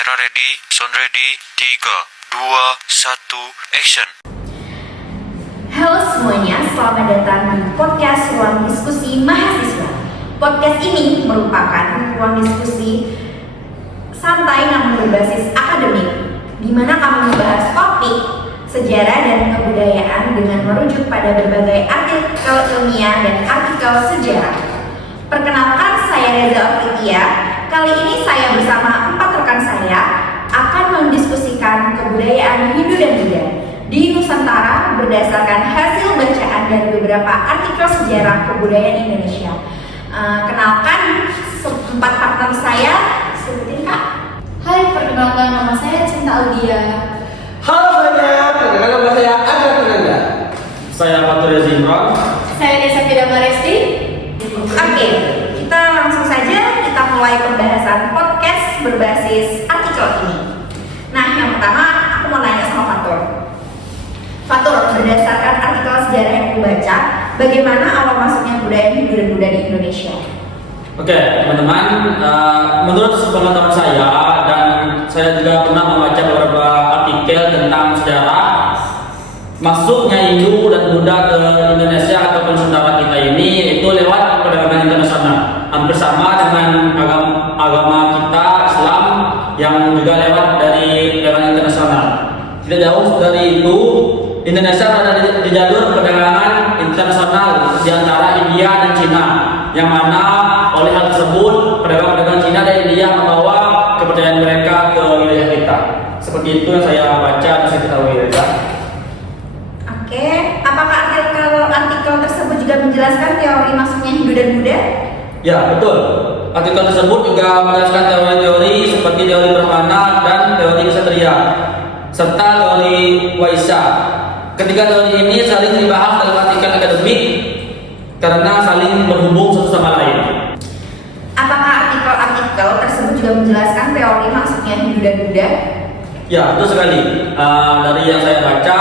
Kamera ready, sound ready, 3, 2, 1, action. Halo semuanya, selamat datang di podcast Ruang Diskusi Mahasiswa. Podcast ini merupakan ruang diskusi santai namun berbasis akademik, di mana kami membahas topik sejarah dan kebudayaan dengan merujuk pada berbagai artikel ilmiah dan artikel sejarah. Perkenalkan, saya Reza Afritia. Kali ini saya bersama 4 rekan saya akan mendiskusikan kebudayaan Hindu dan Buddha di Nusantara berdasarkan hasil bacaan dari beberapa artikel sejarah kebudayaan Indonesia. Kenalkan 4 partner saya, sebutin Kak. Hai, perkenalkan nama saya Cinta Audia. Halo semuanya, perkenalkan nama saya Aga Fernanda. Saya Fatur Yazimron. Saya Desa Fida Maresti. Oke, kita langsung saja kita mulai pembahasan podcast berbasis artikel ini. Nah, yang pertama aku mau nanya sama Fatur. Fatur, berdasarkan artikel sejarah yang aku baca, bagaimana awal masuknya budaya Hindu dan Buddha di Indonesia? Oke, teman-teman, menurut pengetahuan saya dan saya juga pernah membaca beberapa artikel tentang sejarah masuknya Hindu dan Buddha ke Indonesia ataupun Nusantara kita ini itu lewat perdagangan internasional. Hampir sama dengan agama kita Islam yang juga lewat dari perdagangan internasional. Tidak jauh dari itu, Indonesia berada di jalur perdagangan internasional di antara India dan Cina, yang mana oleh hal tersebut pedagang-pedagang Cina dan India membawa kepercayaan mereka ke wilayah kita. Seperti itu yang saya baca dan saya ketahui, Reza. Oke, apakah artikel tersebut juga menjelaskan teori masuknya Hindu dan Buddha? Ya, betul. Artikel tersebut juga menjelaskan teori-teori seperti teori Brahmana dan teori Ksatria, serta teori Waisya. Ketiga teori ini saling dibahas dalam artikel akademik karena saling berhubung satu sama lain. Apakah artikel tersebut juga menjelaskan teori masuknya Hindu dan Buddha? Ya, betul sekali. Dari yang saya baca,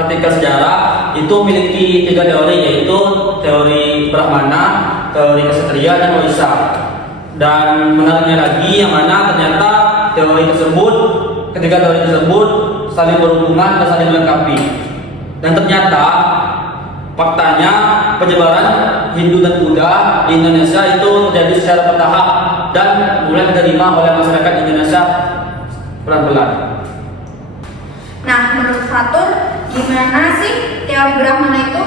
artikel sejarah itu memiliki 3 teori, yaitu teori Brahmana, teori Ksatria, dan Waisya. Dan menariknya lagi, yang mana ternyata ketiga teori tersebut saling berhubungan dan saling melengkapi. Dan ternyata faktanya penyebaran Hindu dan Buddha di Indonesia itu terjadi secara bertahap dan mulai diterima oleh masyarakat Indonesia pelan-pelan. Nah, menurut Fatur, gimana sih teori Brahmana itu?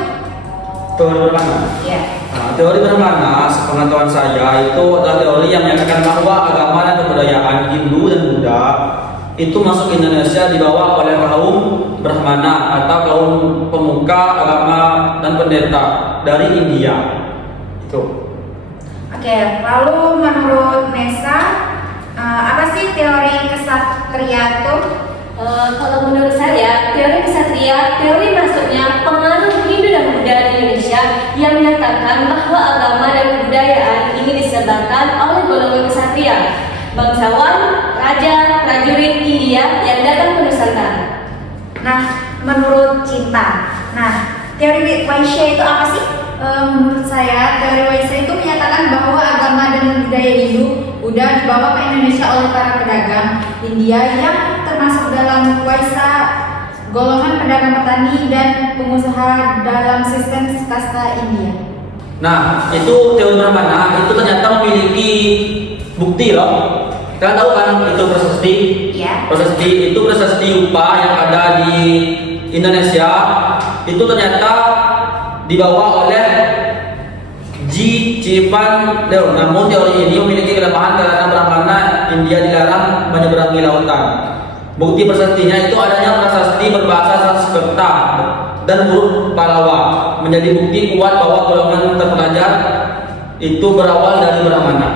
Teori Brahmana. Ya. Teori Brahmana, sepengetahuan saya, itu adalah teori yang menyatakan bahwa agama dan kebudayaan Hindu dan Buddha itu masuk ke Indonesia dibawa oleh kaum Brahmana atau kaum pemuka agama dan pendeta dari India. Itu. Oke, lalu menurut Nesa, apa sih teori Ksatria itu? Kalau menurut saya, teori Ksatria, teori masuknya pengaruh Hindu dan Buddha di Indonesia yang menyatakan bahwa agama dan kebudayaan ini disebarkan oleh golongan Ksatria, bangsawan, raja, prajurit India yang datang ke Nusantara. Nah, menurut Cinta, teori Waisya itu apa sih? Menurut saya, teori Waisya itu menyatakan bahwa agama dan budaya Hindu Buddha dibawa ke Indonesia oleh para pedagang India yang termasuk dalam Waisya, golongan pedagang petani dan pengusaha dalam sistem kasta India. Nah, itu teori Brahmana itu ternyata memiliki bukti loh. Kalian tahu kan itu prasasti? Iya. Prasasti itu prasasti upah yang ada di Indonesia itu ternyata dibawa oleh Cipan Leo. Namun teori ini memiliki kelemahan karena Brahmana India dilarang menyeberangi lautan. Bukti prasastinya itu adanya prasasti berbahasa Sanskerta dan huruf Pallava menjadi bukti kuat bahwa golongan terpelajar itu berawal dari Brahmana.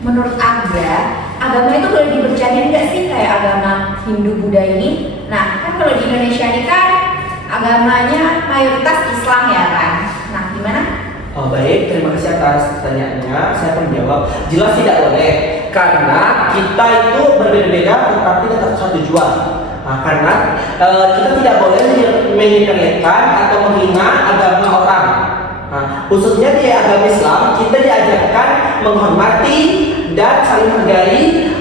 Menurut Aga, agama itu boleh dipercaya nggak sih kayak agama Hindu Buddha ini? Nah, kan kalau di Indonesia ini kan agamanya mayoritas Islam ya kan? Nah, gimana? Oh baik, terima kasih atas pertanyaannya. Saya akan menjawab. Jelas tidak boleh, karena kita itu berbeda-beda tetapi tetap satu tujuan. Karena kita tidak boleh menyepelekan atau menghina agama orang. Nah, khususnya di agama Islam kita diajarkan menghormati dan saling menghargai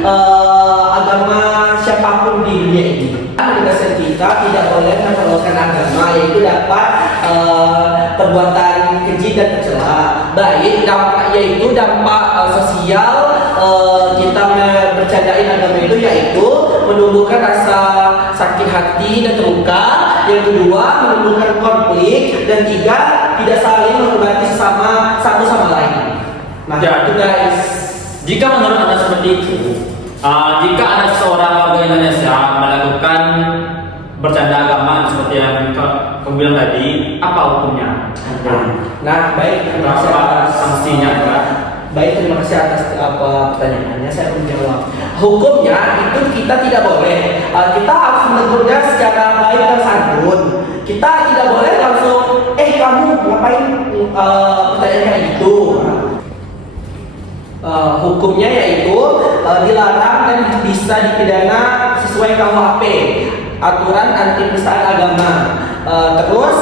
agama siapapun di dunia ini. Penegasan kita tidak boleh memperlakukan agama, yaitu dapat perbuatan keji dan tercela. Baik dampak, yaitu dampak sosial kita bercandain agama itu, yaitu menumbuhkan rasa sakit hati dan terluka. Yang kedua, menimbulkan konflik. Dan tiga, tidak saling menghormati sesama satu sama lain. Nah, itu guys. Jika menurut Anda seperti itu, jika ada seorang warga Indonesia melakukan bercanda agama seperti yang kamu bilang tadi, apa hukumnya? Nah, baik, terima kasih Apa atas sanksinya? Baik, terima kasih atas pertanyaannya. Saya akan menjawab. Hukumnya itu kita tidak boleh. Kita harus menegurnya secara baik dan santun. Kita tidak boleh langsung, kamu ngapain pertanyaan kayak gitu. Hukumnya yaitu dilarang dan bisa dipidana sesuai KUHP, aturan anti penistaan agama. Terus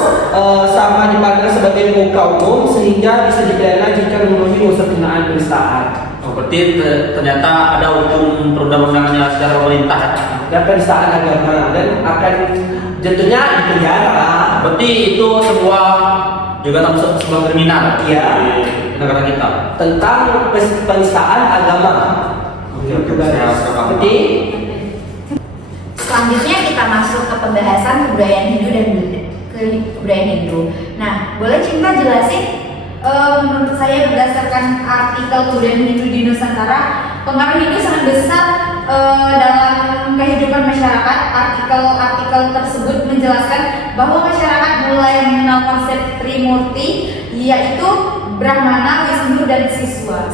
sama dipandang sebagai muka umum sehingga bisa dipidana jika memenuhi unsur penghinaan penistaan. Berarti ternyata ada hukum perundang-undangannya secara pemerintah Dan penistaan agama dan akan jatuhnya di penjara. Berarti itu sebuah juga termasuk sebuah kriminal Iya. di negara kita. Tentang penistaan agama. Saya sepakat. Jadi Selanjutnya kita masuk ke pembahasan kebudayaan Hindu dan kebudayaan Hindu. Nah, boleh Cinta jelasin? Menurut saya berdasarkan artikel kebudayaan Hindu di Nusantara, pengaruh Hindu sangat besar dalam kehidupan masyarakat. Artikel tersebut menjelaskan bahwa masyarakat mulai mengenal konsep Trimurti, yaitu Brahmana, Wisnu, dan Siwa.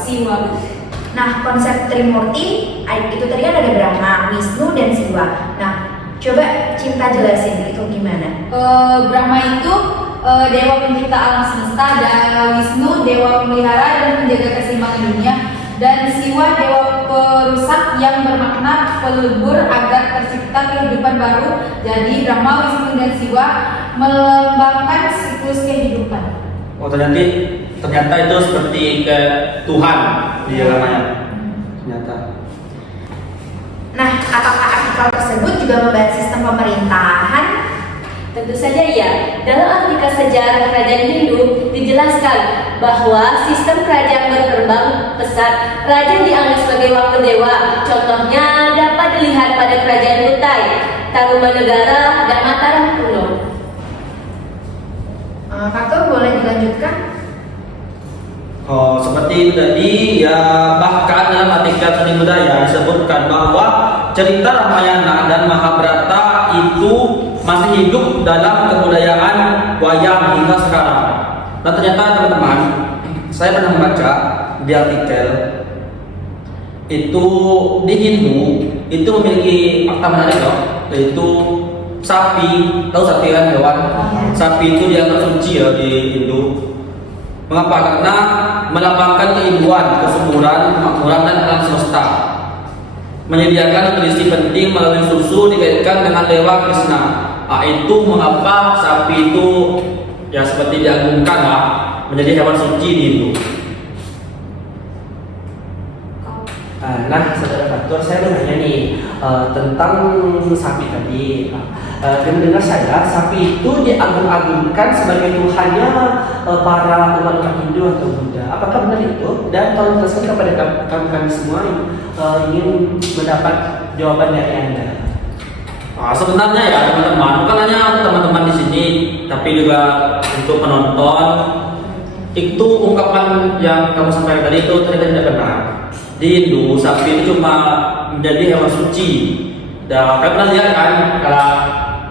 Nah, konsep Trimurti itu tadi kan ada Brahma, Wisnu, dan Siwa. Nah, coba Cinta jelasin itu gimana? Brahma itu dewa pencipta alam semesta, dan Wisnu dewa pemelihara dan penjaga keseimbangan dunia, dan Siwa dewa perusak yang bermakna pelebur agar tercipta kehidupan baru. Jadi Brahma, Wisnu, dan Siwa melambangkan siklus kehidupan. Oh, ternyata itu seperti ke Tuhan di agamanya. ternyata. Nah, apakah artikel tersebut juga membahas sistem pemerintahan? Tentu saja ya. Dalam artikel sejarah kerajaan Hindu dijelaskan bahwa sistem kerajaan berkembang pesat. Raja dianggap sebagai wakil dewa. Contohnya dapat dilihat pada kerajaan Kutai, Tarumanegara, dan Mataram kuno. Fatur boleh dilanjutkan? Oh, seperti itu tadi ya, bahkan dalam artikel seni budaya disebutkan bahwa cerita Ramayana dan Mahabharata itu masih hidup dalam kebudayaan wayang hingga sekarang. Nah, ternyata teman-teman, saya pernah membaca di artikel itu di Hindu itu memiliki fakta menarik loh, yaitu sapi. Tahu sapi kan hewan? Sapi itu dianggap suci ya di Hindu. Mengapa? Karena melambangkan keinduan, kesuburan, kemakmuran, dan alam semesta. Menyediakan nutrisi penting melalui susu dikaitkan dengan Dewa Krishna. Itu mengapa sapi itu ya seperti diagungkan lah, menjadi hewan suci di Hindu. Nah, saudara Fatur, saya mau nanya nih tentang sapi tadi. Dan dengar saya, sapi itu diagung-agungkan sebagai Tuhannya para umat Hindu atau Buddha. Apakah benar itu? Dan tolong jelaskan kepada kami semua yang ingin mendapat jawaban dari Anda. Sebenarnya ya teman-teman, bukan hanya teman-teman di sini, tapi juga untuk penonton, itu ungkapan yang kamu sampaikan tadi itu ternyata tidak benar. Di Hindu, sapi itu cuma menjadi hewan suci. Dan kalian pernah lihat kan, kalau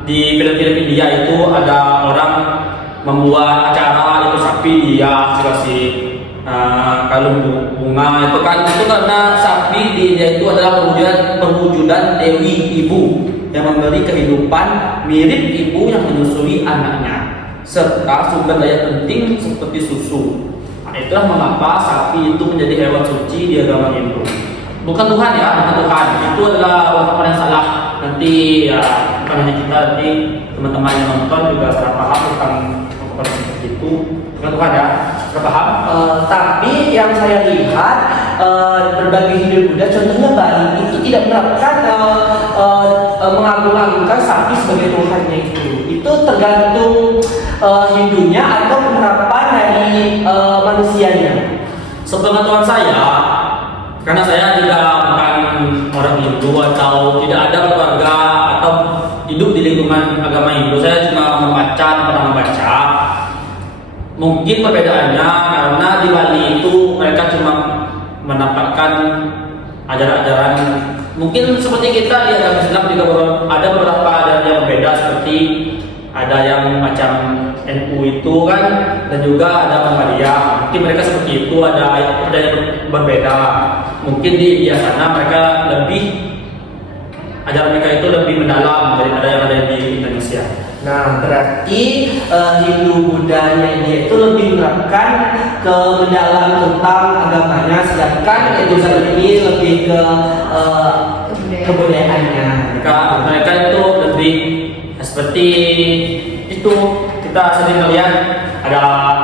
di film-film India itu ada orang membuat acara itu sapi dia dikasih kalung bunga itu kan, itu karena sapi di India itu adalah perwujudan Dewi Ibu yang memberi kehidupan mirip ibu yang menyusui anaknya serta sumber daya penting seperti susu. Itulah mengapa sapi itu menjadi hewan suci di agama Hindu. Bukan Tuhan ya, bukan Tuhan. Itu adalah ungkapan yang salah. Nanti ya bukan hanya kita, nanti teman-teman yang nonton juga salah paham tentang ungkapan seperti itu. dengan Tuhan ya. Sudah paham? Tapi yang saya lihat berbagai Hindu Buddha, contohnya Bali itu tidak menerapkan mengagung-agungkan sapi sebagai Tuhannya itu. Itu tergantung Hindunya atau penerapan dari manusianya. Sepengetahuan saya, karena saya juga bukan orang Hindu atau tidak ada keluarga atau hidup di lingkungan agama Hindu, saya cuma pernah membaca. Mungkin perbedaannya karena di Bali itu mereka cuma mendapatkan ajaran-ajaran. Mungkin seperti kita di agama Islam juga ada beberapa ajaran yang berbeda, seperti ada yang macam NU itu kan, dan juga ada Muhammadiyah. Mungkin mereka seperti itu, ada yang berbeda. Mungkin di sana mereka lebih, ajaran mereka itu lebih mendalam daripada yang ada di Indonesia. Nah, berarti Hindu Buddhanya dia itu lebih menerapkan ke mendalam tentang agamanya, sedangkan Hindu ini lebih ke kebudayaannya. Mereka itu lebih seperti itu. Kita sering melihat ada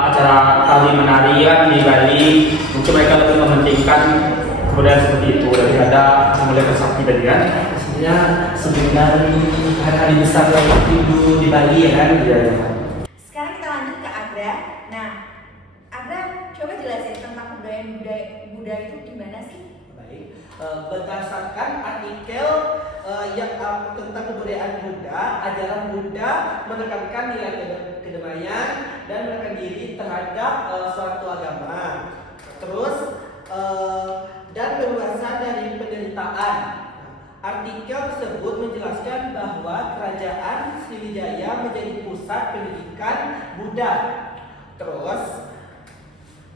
acara tari menari kan di Bali, mungkin mereka lebih mementingkan kebudayaan seperti itu daripada memuliakan sakti tadi kan. Sebenarnya hari-hari besar yang Hindu di Bali ya kan. Sekarang kita lanjut ke Agra. Nah, Agra coba jelasin tentang budaya Buddha itu gimana sih? Baik, berdasarkan artikel yang tentang kebudayaan Buddha, ajaran Buddha menekankan nilai kedamaian dan menekan diri terhadap suatu agama. Terus dan kebebasan dari penderitaan. Artikel tersebut menjelaskan bahwa kerajaan Sriwijaya menjadi pusat pendidikan Buddha. Terus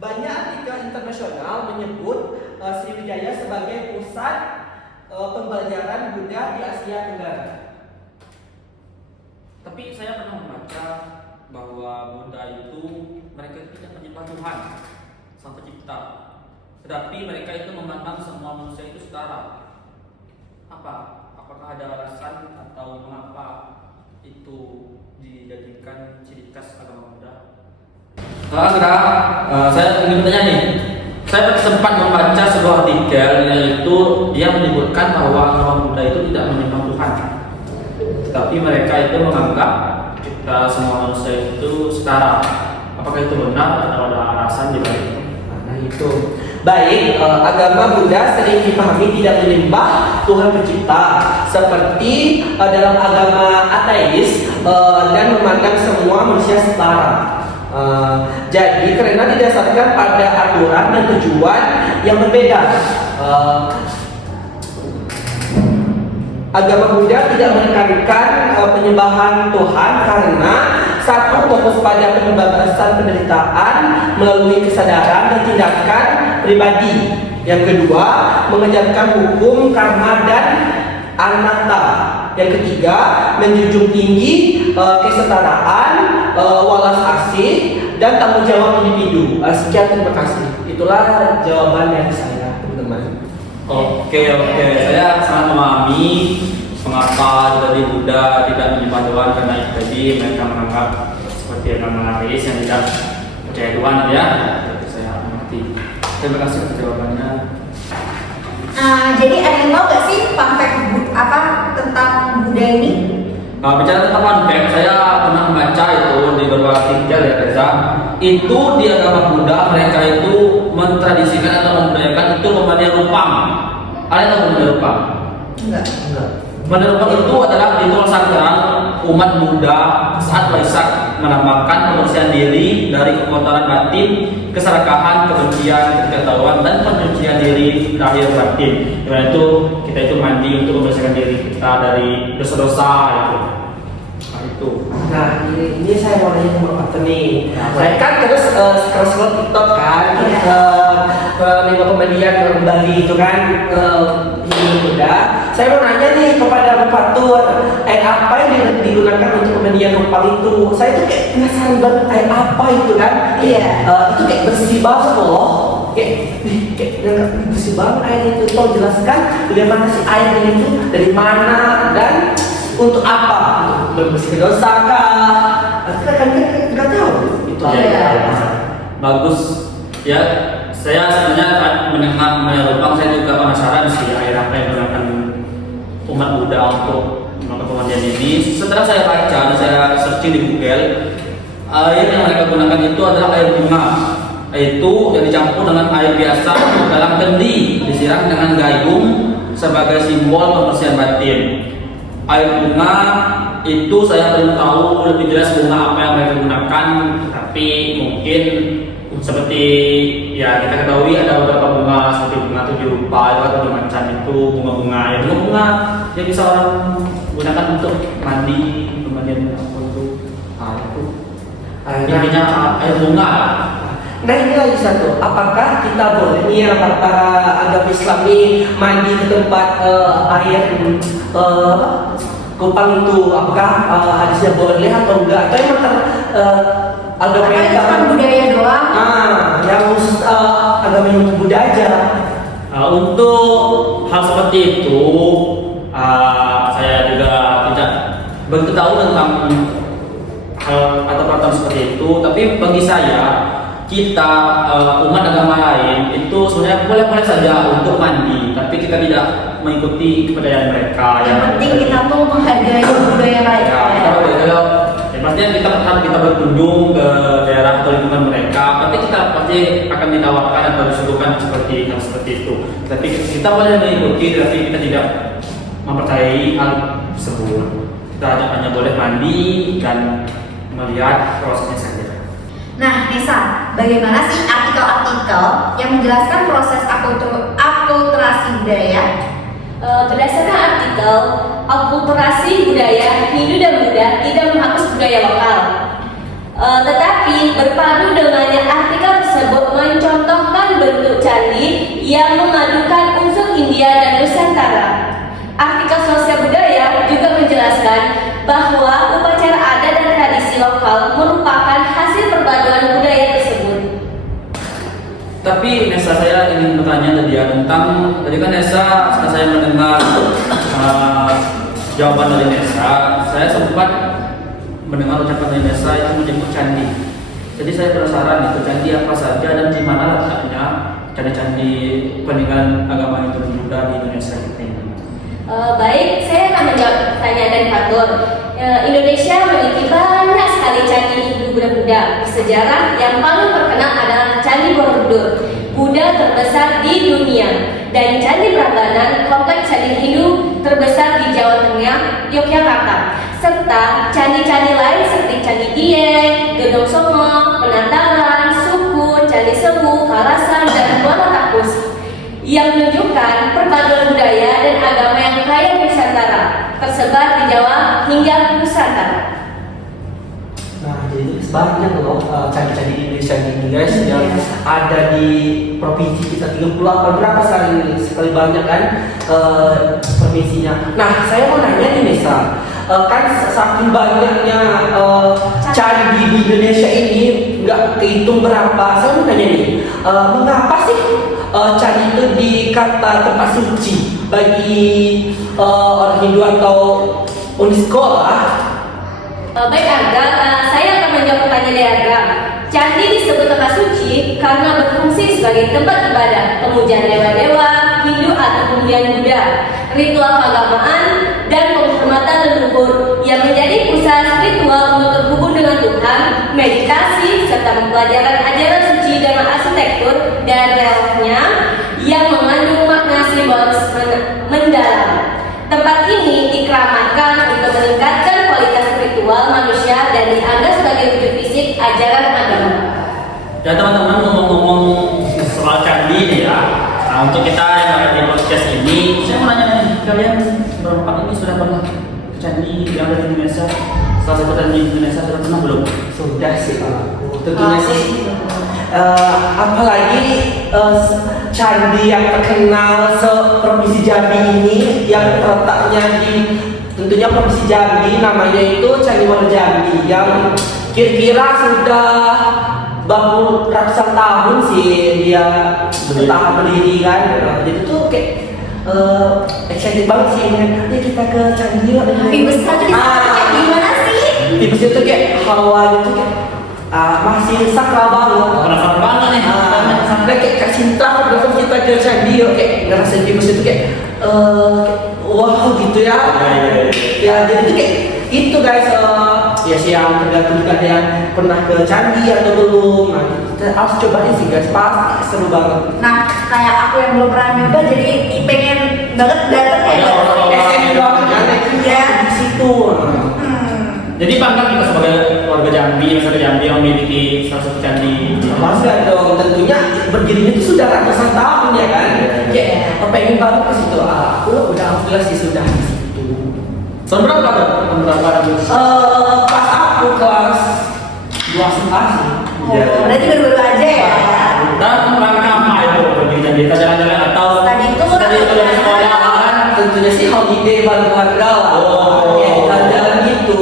banyak artikel internasional menyebut Sriwijaya sebagai pusat pembelajaran Buddha di Asia Tenggara. Tapi saya pernah membaca bahwa Buddha itu mereka tidak menyembah Tuhan Sang Pencipta, tetapi mereka itu memandang semua manusia itu setara. Apakah ada alasan atau mengapa itu dijadikan ciri khas agama Buddha? Saya ingin bertanya nih. Saya sempat membaca sebuah artikel yaitu dia menyebutkan bahwa agama Buddha itu tidak menyembah Tuhan, tapi mereka itu menganggap kita semua manusia itu setara. Apakah itu benar atau ada alasan di balik? Nah itu. Baik, agama Buddha sering dipahami tidak menyembah Tuhan Pencipta, seperti dalam agama ateis dan memandang semua manusia setara. Jadi karena didasarkan pada aturan dan tujuan yang berbeda. Agama Buddha tidak menekankan penyembahan Tuhan karena satu, fokus pada pembebasan penderitaan melalui kesadaran dan tindakan pribadi. Yang kedua, mengejarkan hukum karma dan anatta. Yang ketiga, menjunjung tinggi kesetaraan, walas asih, dan tanggung jawab individu. Sekian, terima kasih. Itulah jawaban dari saya, teman-teman. Oke, saya sangat memahami mengapa dari Buddha tidak menyembah Tuhan, karena itu tadi mereka menganggap seperti agama ateis yang tidak percaya Tuhan ya. Jadi saya mengerti. Terima kasih atas jawabannya. Jadi ada yang tahu gak sih fun fact tentang Buddha ini? Bicara tentang fun fact, saya pernah membaca itu di beberapa artikel ya Reza. Itu di agama Buddha mereka itu mentradisikan atau membudayakan itu pemandian rupang. Ada tahu pemandian rupang? Enggak. Pemandian rupang itu adalah ritual sakral umat Buddha saat Waisak, menambahkan pembersihan diri dari kekotoran batin, keserakahan, kebencian, ketidaktahuan, dan penyucian diri lahir batin. Karena itu kita itu mandi untuk membersihkan diri kita dari dosa-dosa itu. Nah ini saya mau nanya sama Pak nih. Saya kan terus scroll TikTok kan, nengok pemandian Bali itu kan Hindu Buddha. Saya mau nanya nih kepada Bapak Tur, apa yang digunakan untuk pemandian rupang itu? Saya tuh kayak penasaran banget apa itu kan? Iya. Itu kayak bersih banget loh. Kayak bersih banget air itu. Tolong jelaskan bagaimana sih air itu, dari mana dan untuk apa? Untuk membersihkan dosa kah? Kan nggak tahu itu. Iya. bagus ya. Saya sebenarnya kan mendengar Rupang, saya juga penasaran sih air apa yang digunakan umat Buddha untuk melakukan pemandian ini. Setelah saya baca dan saya searching di Google, air yang mereka gunakan itu adalah air bunga, yaitu yang dicampur dengan air biasa dalam kendi, disiram dengan gayung sebagai simbol pembersihan batin. Air bunga itu saya belum tahu lebih jelas bunga apa yang mereka gunakan, tapi mungkin seperti ya kita ketahui ada beberapa bunga seperti bunga 7 rupa, ada macam itu bunga-bunga yang bisa orang gunakan untuk mandi, pemandian untuk itu intinya air bunga. Nah ini lagi satu, apakah kita boleh nih para agama Islam ini mandi ke tempat air kupang itu, apakah hadisnya boleh atau enggak? Atau emang agama yang Cuma budaya doang. yang agama yang Buddha aja? Untuk hal seperti itu saya juga tidak begitu tahu tentang hal atau peraturan seperti itu, tapi bagi saya kita umat agama lain itu sebenarnya boleh-boleh saja untuk mandi, tapi kita tidak mengikuti kepercayaan mereka. Yang penting kita tuh menghargai budaya mereka. Pastinya kita berkunjung ke daerah atau lingkungan mereka, tapi kita pasti akan ditawarkan atau disuguhkan seperti itu. Tapi kita boleh mengikuti, tapi kita tidak mempercayai hal tersebut. Kita hanya boleh mandi dan melihat prosesnya saja. Nah, Nesa, bagaimana sih artikel-artikel yang menjelaskan proses akulturasi budaya? Berdasarkan artikel, akulturasi budaya Hindu dan Buddha tidak menghapus budaya lokal. Tetapi berpadu dengannya artikel tersebut mencontohkan bentuk candi yang memadukan unsur India dan Nusantara. Artikel sosial budaya juga menjelaskan bahwa upacara adat dan tradisi lokal merupakan hasil perpaduan budaya tersebut. Tapi Nesa, saya ingin bertanya tadi ya tentang tadi kan Nesa, setelah saya mendengar jawaban dari Nesa, saya sempat mendengar ucapan dari Nesa itu menyebut candi. Jadi saya penasaran itu candi apa saja dan di mana letaknya candi-candi peninggalan agama itu Buddha di Indonesia ini. Baik, saya akan menjawab pertanyaan dari Fatur. Indonesia memiliki banyak sekali candi Hindu Buddha bersejarah. Yang paling terkenal adalah Candi Borobudur, Buddha terbesar di dunia, dan Candi Prambanan, kompleks candi Hindu terbesar di Jawa Tengah, Yogyakarta, serta candi-candi lain seperti Candi Dieng, Gedong Songo, Penataran, Suku, Candi Sewu, Karasan, dan Muara Takus, yang menunjukkan perpaduan budaya dan agama yang kaya Nusantara, tersebar di Jawa hingga Nusantara. Nah, jadi banyak loh candi-candi di Indonesia ini guys, yang ada di provinsi kita 38 berapa sekali banyak kan provinsinya. Nah, saya mau nanya nih Nesa, kan saking banyaknya candi di Indonesia ini nggak kehitung berapa. Saya mau nanya nih, mengapa sih candi itu dikata tempat suci bagi orang Hindu atau UNESCO lah? Baik Arga, saya akan menjawab pertanyaan dari Arga. Candi disebut tempat suci karena berfungsi sebagai tempat ibadah, pemujaan dewa-dewa Hindu atau pemujaan Buddha, ritual keagamaan, dan penghormatan leluhur yang menjadi pusat spiritual untuk terhubung dengan Tuhan, meditasi, serta pembelajaran ajaran suci dalam arsitektur dan reliefnya yang mengandung makna simbolis mendalam. Tempat ini dikeramatkan untuk meningkatkan kualitas spiritual manusia dan dianggap sebagai wujud fisik ajaran agama. Ya teman-teman, ngomong-ngomong soal candi nih ya. Nah, untuk kita yang ada di podcast ini, saya mau nanya nih, kalian berempat ini sudah pernah ke candi yang ada di Indonesia? Salah satu candi di Indonesia sudah pernah belum? Sudah sih tentunya sih. Apalagi candi yang terkenal seprovinsi Jambi ini yang terletaknya di tentunya provinsi Jambi, namanya itu Candi Muaro Jambi yang kira-kira sudah ratusan tahun sih dia bertahan berdiri kan. Jadi tuh kayak excited banget sih, ya kita ke candi yuk. Tapi besar tuh di sana kayak gimana sih? Di situ kayak hawa itu kayak masih sakral banget. Penasaran banget nih. Sampai kayak Kak Cinta berapa kita ke candi, kayak ngerasa di bus itu kayak wow gitu ya. Ya jadi itu kayak itu guys, ya sih yang tergantung juga ada yang pernah ke candi atau belum. Nah, kita harus cobain sih guys, pasti seru banget. Nah, kayak aku yang belum pernah nyoba jadi pengen banget datang ya. SM banget kan, Iya. di situ. Jadi bangga kita sebagai warga Jambi, masyarakat Jambi yang memiliki salah satu candi. Masa dong, tentunya berdirinya itu sudah ratusan tahun ya kan. Kayak pengen banget ke situ. Aku udah alhamdulillah sih sudah di situ. Tahun berapa tuh? Tahun berapa? Pas aku kelas 2 sih. Oh, berarti baru-baru aja ya. Dan rangka apa itu pergi candi? Kita jalan-jalan atau Study tour study tour di sekolah kan? Tentunya sih holiday bareng keluarga lah. Oh. Ya, jalan-jalan gitu.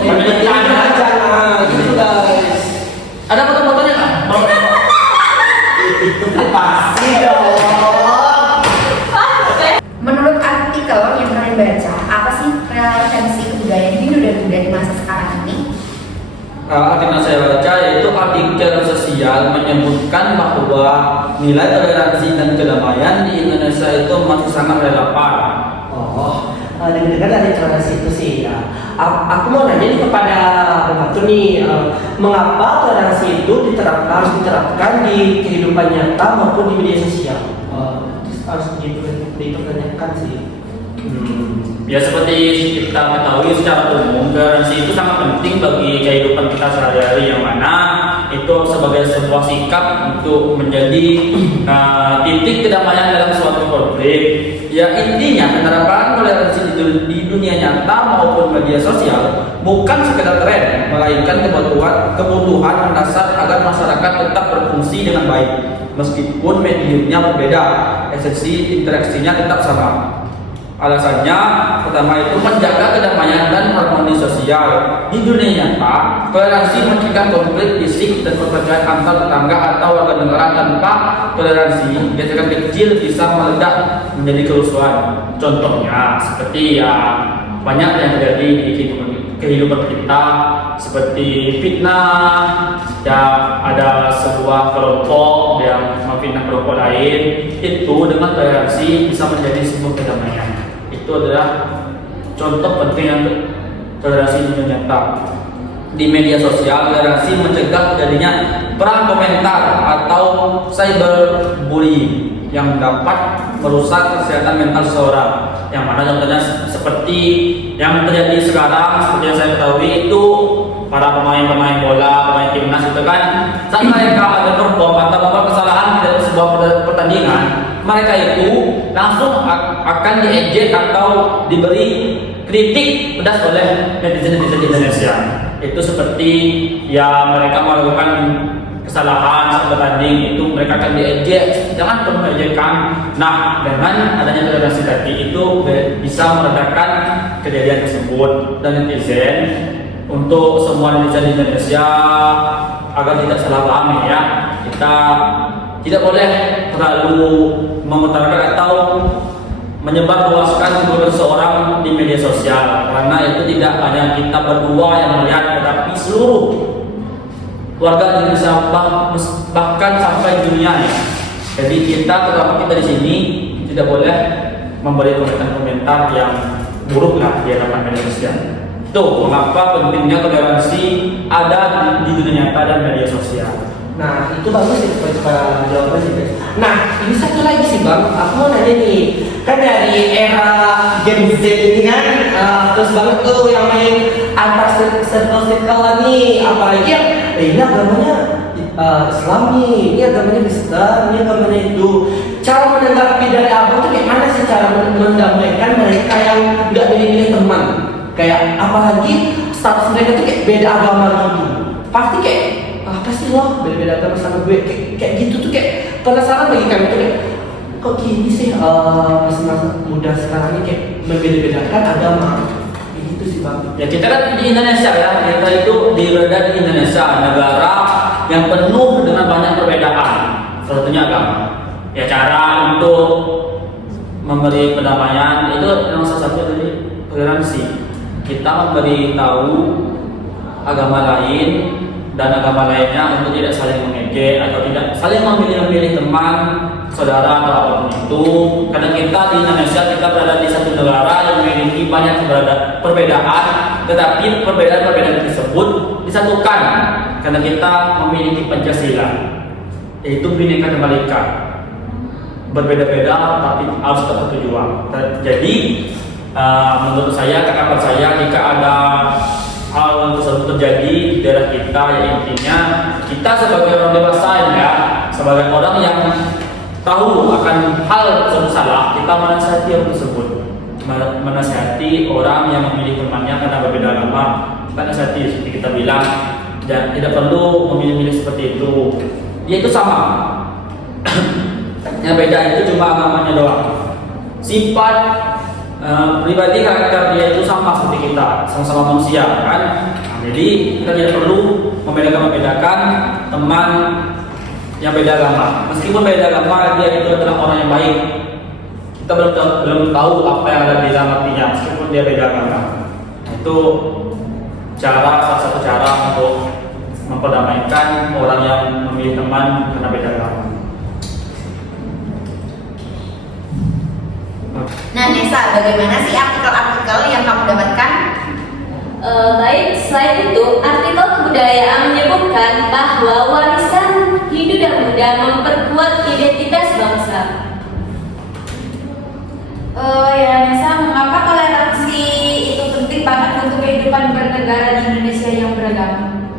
Pendidikan. Jalan gitu guys. Ada foto-fotonya nggak? Itu pasti dong. Menurut artikel yang kalian baca, apa sih relevansi kebudayaan Hindu dan Buddha di masa sekarang ini? Artikel yang saya baca yaitu artikel sosial menyebutkan bahwa nilai toleransi dan kedamaian di Indonesia itu masih sangat relevan. Dengar dari toleransi itu sih ya. Aku mau nanya nih kepada Bapak tuh nih, mengapa toleransi itu harus diterapkan di kehidupan nyata maupun di media sosial? Harus dipertanyakan sih. Ya seperti kita ketahui secara umum, toleransi itu sangat penting bagi kehidupan kita sehari-hari, yang mana itu sebagai sebuah sikap untuk menjadi titik kedamaian dalam suatu konflik. Ya intinya penerapan toleransi di dunia nyata maupun media sosial bukan sekedar tren, melainkan kebutuhan mendasar agar masyarakat tetap berfungsi dengan baik. Meskipun mediumnya berbeda, esensi interaksinya tetap sama. Alasannya pertama itu menjaga kedamaian dan harmoni sosial. Di dunia nyata, toleransi mencegah konflik fisik dan perpecahan antar tetangga atau warga negara. Tanpa toleransi, gesekan kecil bisa meledak menjadi kerusuhan. Contohnya seperti ya banyak yang terjadi di kehidupan kita, seperti fitnah, ya ada sebuah kelompok yang memfitnah kelompok lain. Itu dengan toleransi bisa menjadi sebuah kedamaian. Itu adalah contoh penting yang toleransi di dunia nyata. Di media sosial, toleransi mencegah terjadinya perang komentar atau cyberbullying yang dapat merusak kesehatan mental seseorang. Yang mana contohnya seperti yang terjadi sekarang, seperti yang saya ketahui itu para pemain bola, pemain timnas itu kan saat mereka ada perform atau membuat kesalahan di sebuah pertandingan, mereka itu langsung akan diejek atau diberi kritik pedas oleh netizen Indonesia. Itu seperti ya mereka melakukan kesalahan saat bertanding, itu mereka akan diejek, jangan pernah ejekan. Nah, dengan adanya toleransi tadi itu bisa meredakan kejadian tersebut. Dan netizen, untuk semua netizen Indonesia agar tidak salah paham ya, kita tidak boleh terlalu mengutarakan atau menyebarluaskan keburukan seseorang di media sosial, karena itu tidak hanya kita berdua yang melihat, tetapi seluruh warga Indonesia bahkan sampai dunia ya. Jadi kita terutama kita di sini tidak boleh memberi komentar-komentar yang buruk lah di hadapan media sosial. Tuh mengapa pentingnya toleransi ada di dunia nyata dan media sosial. Nah itu bagus sih jawabannya sih guys. Nah ini satu lagi sih bang, aku mau nanya nih, kan dari era Gen Z ini kan terus banget tuh yang main antar circle nih, apalagi yang ini agamanya Islam nih, ini agamanya Kristen, ini agamanya itu. Cara menanggapi dari abang tuh kayak mana sih cara mendamaikan mereka yang nggak milih-milih teman? Kayak apalagi status mereka tuh kayak beda agama gitu, pasti kayak apa sih lo beda-beda agama sama gue, kayak gitu tuh kayak penasaran bagi kami tuh kayak kok gini sih masa-masa muda sekarang ini kayak membeda-bedakan agama gitu sih bang. Ya kita kan di Indonesia ya, kita itu berada di Indonesia, negara yang penuh dengan banyak perbedaan, salah satunya agama. Ya cara untuk memberi pendamaian itu yang salah satu dari toleransi. Kita memberi tahu agama lain dan agama lainnya untuk tidak saling mengejek atau tidak saling memilih-milih teman, saudara atau apapun itu. Karena kita di Indonesia kita berada di satu negara yang memiliki banyak perbedaan, tetapi perbedaan-perbedaan tersebut disatukan karena kita memiliki Pancasila, yaitu Bhinneka Tunggal Ika. Berbeda-beda tapi harus tetap tujuan. Jadi menurut saya, kakak saya, jika ada hal tersebut terjadi di daerah kita, ya intinya kita sebagai orang dewasa ya, sebagai orang yang tahu akan hal tersebut salah, kita menasihati hal tersebut, menasihati orang yang memilih temannya karena berbeda agama. Kita nasihati seperti kita bilang, dan tidak perlu memilih-milih seperti itu. Ya itu sama. Yang beda itu cuma agamanya doang. Sifat pribadi karakter dia itu sama seperti kita, sama-sama manusia kan. Nah, jadi kita tidak perlu membedakan teman yang beda agama. Meskipun beda agama, dia itu adalah orang yang baik. Kita belum tahu apa yang ada di dalam hatinya meskipun dia beda agama. Itu salah satu cara untuk memperdamaikan orang yang memilih teman karena beda agama. Nah, Nesa, bagaimana sih artikel-artikel yang kamu dapatkan? Baik, selain itu, artikel kebudayaan menyebutkan bahwa warisan Hindu dan Buddha memperkuat identitas bangsa. Ya Nesa, mengapa toleransi itu penting banget untuk kehidupan bernegara di Indonesia yang beragama?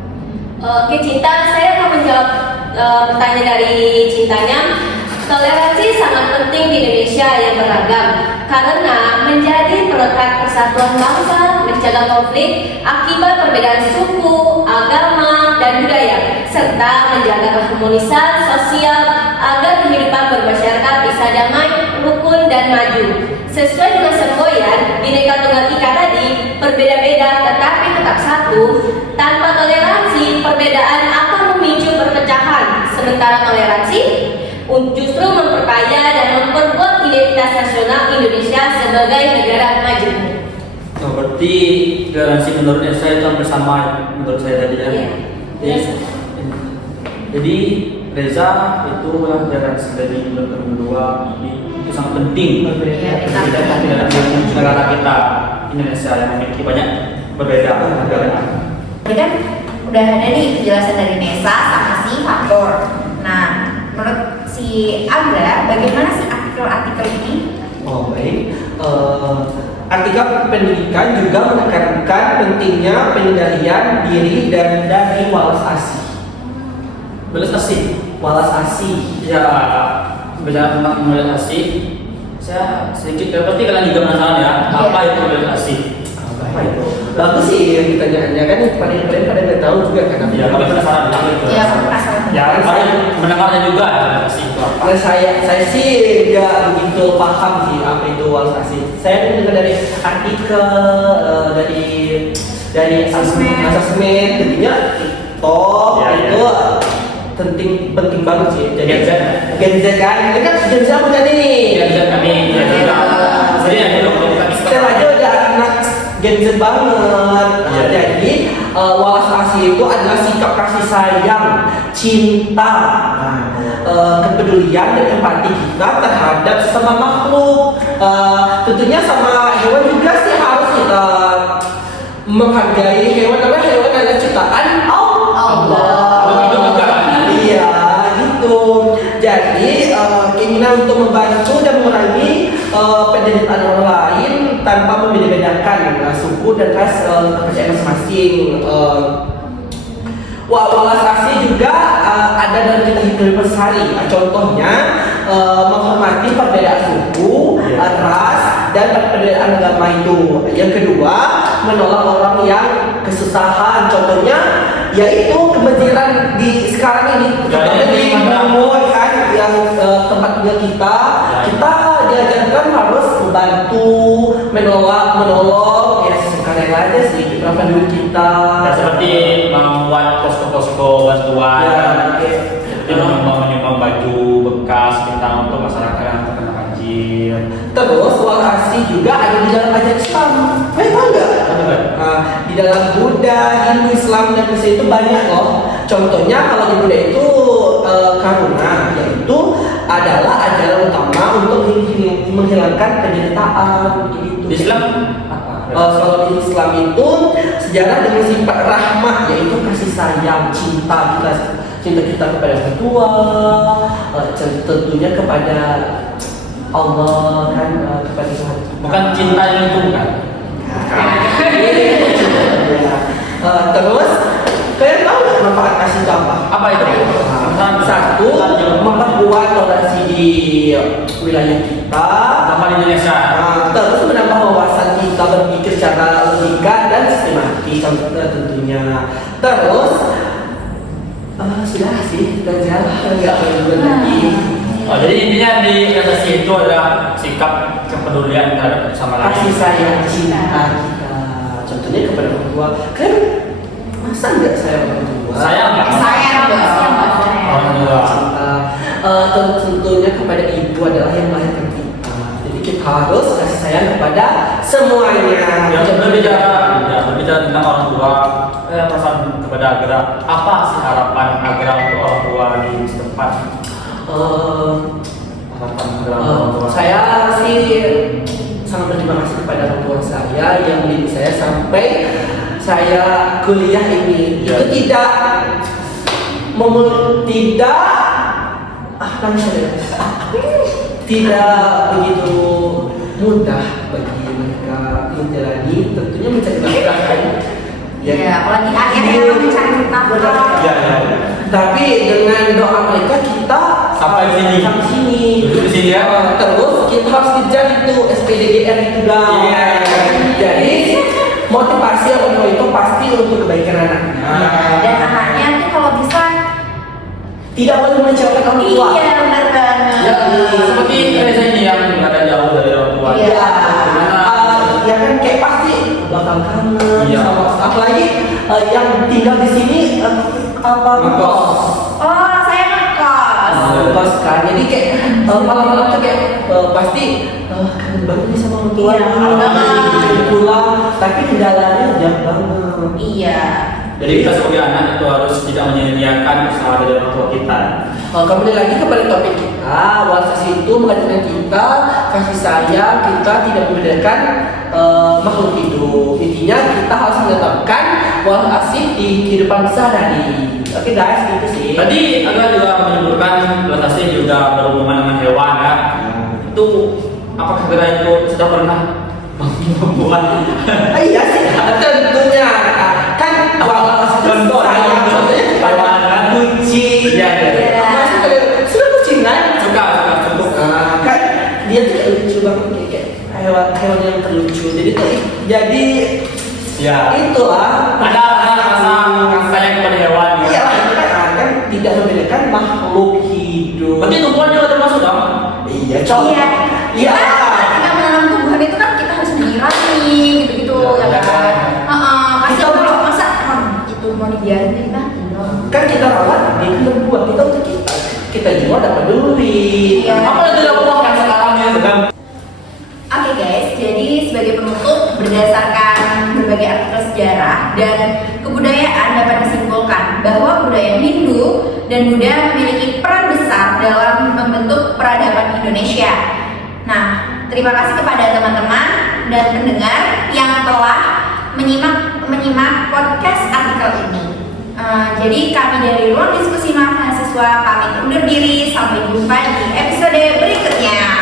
Oke, Cinta, saya akan menjawab pertanyaan dari Cintanya. Toleransi sangat penting di Indonesia yang beragam karena menjadi perekat persatuan bangsa, mencegah konflik akibat perbedaan suku, agama, dan budaya, serta menjaga keharmonisan sosial agar kehidupan bermasyarakat bisa damai, rukun, dan maju. Sesuai dengan semboyan Bhinneka Tunggal Ika tadi, berbeda-beda tetapi tetap satu. Tanpa toleransi, perbedaan akan memicu perpecahan, sementara toleransi justru memperkaya dan memperkuat identitas nasional Indonesia sebagai negara maju. Oh, berarti toleransi menurut saya itu hampir sama menurut saya tadi ya. Jadi Reza itu toleransi dari kedua itu sangat penting dalam negara kita Indonesia yang memiliki banyak berbeda negara. Jadi kan udah ada nih penjelasan dari Nesa sama si Faktor. Nah, menurut si Angga, bagaimana sih artikel-artikel ini? Oh baik, artikel pendidikan juga menekankan pentingnya pengendalian diri dan dari walas asih. Belas asih. Walas asih. Ya, bicara tentang belas asih, saya sedikit berarti kalian juga penasaran ya, apa itu belas asih? Apa itu? Bagus sih yang ditanyaannya kan, kalian pada nggak tahu juga kan? Ya, kami penasaran juga. Ya, penasaran. Ya, kalian mendengarnya juga belas asih itu apa? Nah, saya sih nggak begitu paham sih apa itu walas asih. Saya dengar dari artikel dari asesmen, tentunya TikTok Ya, itu penting banget sih. Jadi Gen Z kan, ini kan Gen Z apa tadi nih? Gen Z kami, ya juga. Jadi ya dulu Saya aja udah anak Gen Z banget. Ya. Jadi walas asih itu adalah sikap kasih sayang, cinta, kepedulian dan empati kita terhadap sesama makhluk. Tentunya sama hewan juga sih harus kita menghargai hewan, karena hewan adalah ciptaan Allah. Iya, gitu. Jadi keinginan untuk membantu dan mengurangi penderitaan orang lain tanpa membeda-bedakan suku dan ras kepercayaan masing-masing. Walas asih juga ada dalam kehidupan sehari. Contohnya menghormati perbedaan suku, ras, dan perbedaan agama itu. Yang kedua, menolak orang yang kesusahan. Contohnya yaitu kebanjiran di sekarang ini. Contohnya di Bangor kan, yang tempat tinggal kita diajarkan harus membantu, menolong ya sekarang aja sih berapa duit kita. Ya, seperti membuat posko-posko bantuan, menyumbang baju bekas kita untuk masyarakat yang terkena banjir. Terus walas asih juga ada di dalam ajaran Islam. Tahu nggak? Di dalam Buddha, Hindu, Islam dan Kristen itu banyak loh Contohnya kalau di Buddha itu karuna, yaitu adalah ajaran utama untuk menghilangkan penderitaan gitu. Di Islam Kalau di Islam itu sejarah dengan sifat rahmah, yaitu kasih sayang, cinta kita kepada orang tua, tentunya kepada Allah kan, kepada Tuhan. bukan cinta yang itu bukan. Terus kalian tahu nggak manfaat kasih itu apa? Apa itu? Satu, memperkuat toleransi di wilayah kita. Sama di Indonesia. Terus menambah wawasan kita berpikir secara logika dan sistematis tentunya. Terus sudah sih belajar nggak perlu lagi. Jadi intinya di resesi itu adalah sikap kepedulian terhadap sama lain. Kasih sayang cinta kita. Contohnya kepada orang tua. Kan masa nggak sayang orang tua? Sayang nggak? Sayang dong. Orang tua. Cinta. Tentunya kepada ibu adalah yang melahirkan kita. Jadi kita harus kasih sayang kepada semuanya. Yang berbicara tentang orang tua, perasaan kepada Agra, apa sih harapan Agra untuk orang tua di setempat? Harapan Agra untuk orang tua. Saya sih sangat berterima kasih kepada orang tua saya yang mendidik saya sampai saya kuliah ini. Ya. Itu tidak tidak begitu mudah bagi mereka menjalani, tentunya mencari nafkah kan. Ya, apalagi akhirnya kan mencari nafkah. Ya. Tapi dengan doa mereka kita Sampai sini. sampai sini. Duduk di sini ya. Terus kita harus kejar itu SPDGR itu dah. Iya. Jadi motivasi orang tua itu pasti untuk kebaikan anaknya. Dan anaknya tuh kalau bisa Tidak boleh mengecewakan orang tua. iya benar banget. Ya, seperti Reza ini yang berada jauh dari orang tua. Iya. Ya kan kayak pasti bakal kangen Iya. sama, apalagi yang tinggal di sini Ngekos. Oh, saya ngekos. ngekos kan, jadi kayak malam-malam tuh kayak pasti kangen banget nih sama orang tua. Iya, kangen banget. Pulang, tapi kendalanya jauh banget. Iya. Jadi kita sebagai anak itu harus tidak menyia-nyiakan usaha dari orang tua kita. Kembali lagi kepada topik kita, Walsasi itu mengajarkan kita kasih sayang, kita tidak membedakan makhluk hidup. Intinya kita harus menetapkan Walsasi di kehidupan sehari-hari. Oke guys, gitu sih. Tadi Agra juga menyebutkan Walsasi juga berhubungan dengan hewan ya. Itu apakah Agra itu sudah pernah membuat? Iya sih, tentunya kan Walsasi itu sayang, contohnya kepada kucing. Iya, iya. Masih kalian sudah kucing kan? Suka cukup. Kan dia tuh kayak lucu banget, kayak hewan yang terlucu. Jadi Ya. itulah Ada rasa kasih sayang kepada hewan. iya kan tidak membedakan makhluk hidup. Berarti tumbuhan juga termasuk dong? Iya, cok. Iya. Iya. Kita menanam tumbuhan itu kan kita harus menyirami gitu-gitu Ya, ya ya kan. kan. Kasih kalau masa itu mau dibiarin kita Kan kita rawat dia kan berbuah, kita untuk kita jual dapat duit. Iya. Apa yang tidak buahkan sekarang ya sedang? Oke guys, jadi sebagai penutup berdasarkan berbagai artikel sejarah dan kebudayaan dapat disimpulkan bahwa budaya Hindu dan Buddha memiliki peran besar dalam membentuk peradaban Indonesia. Nah, terima kasih kepada teman-teman dan pendengar yang telah menyimak podcast artikel ini. Jadi kami dari Ruang Diskusi Mahasiswa pamit undur diri, sampai jumpa di episode berikutnya.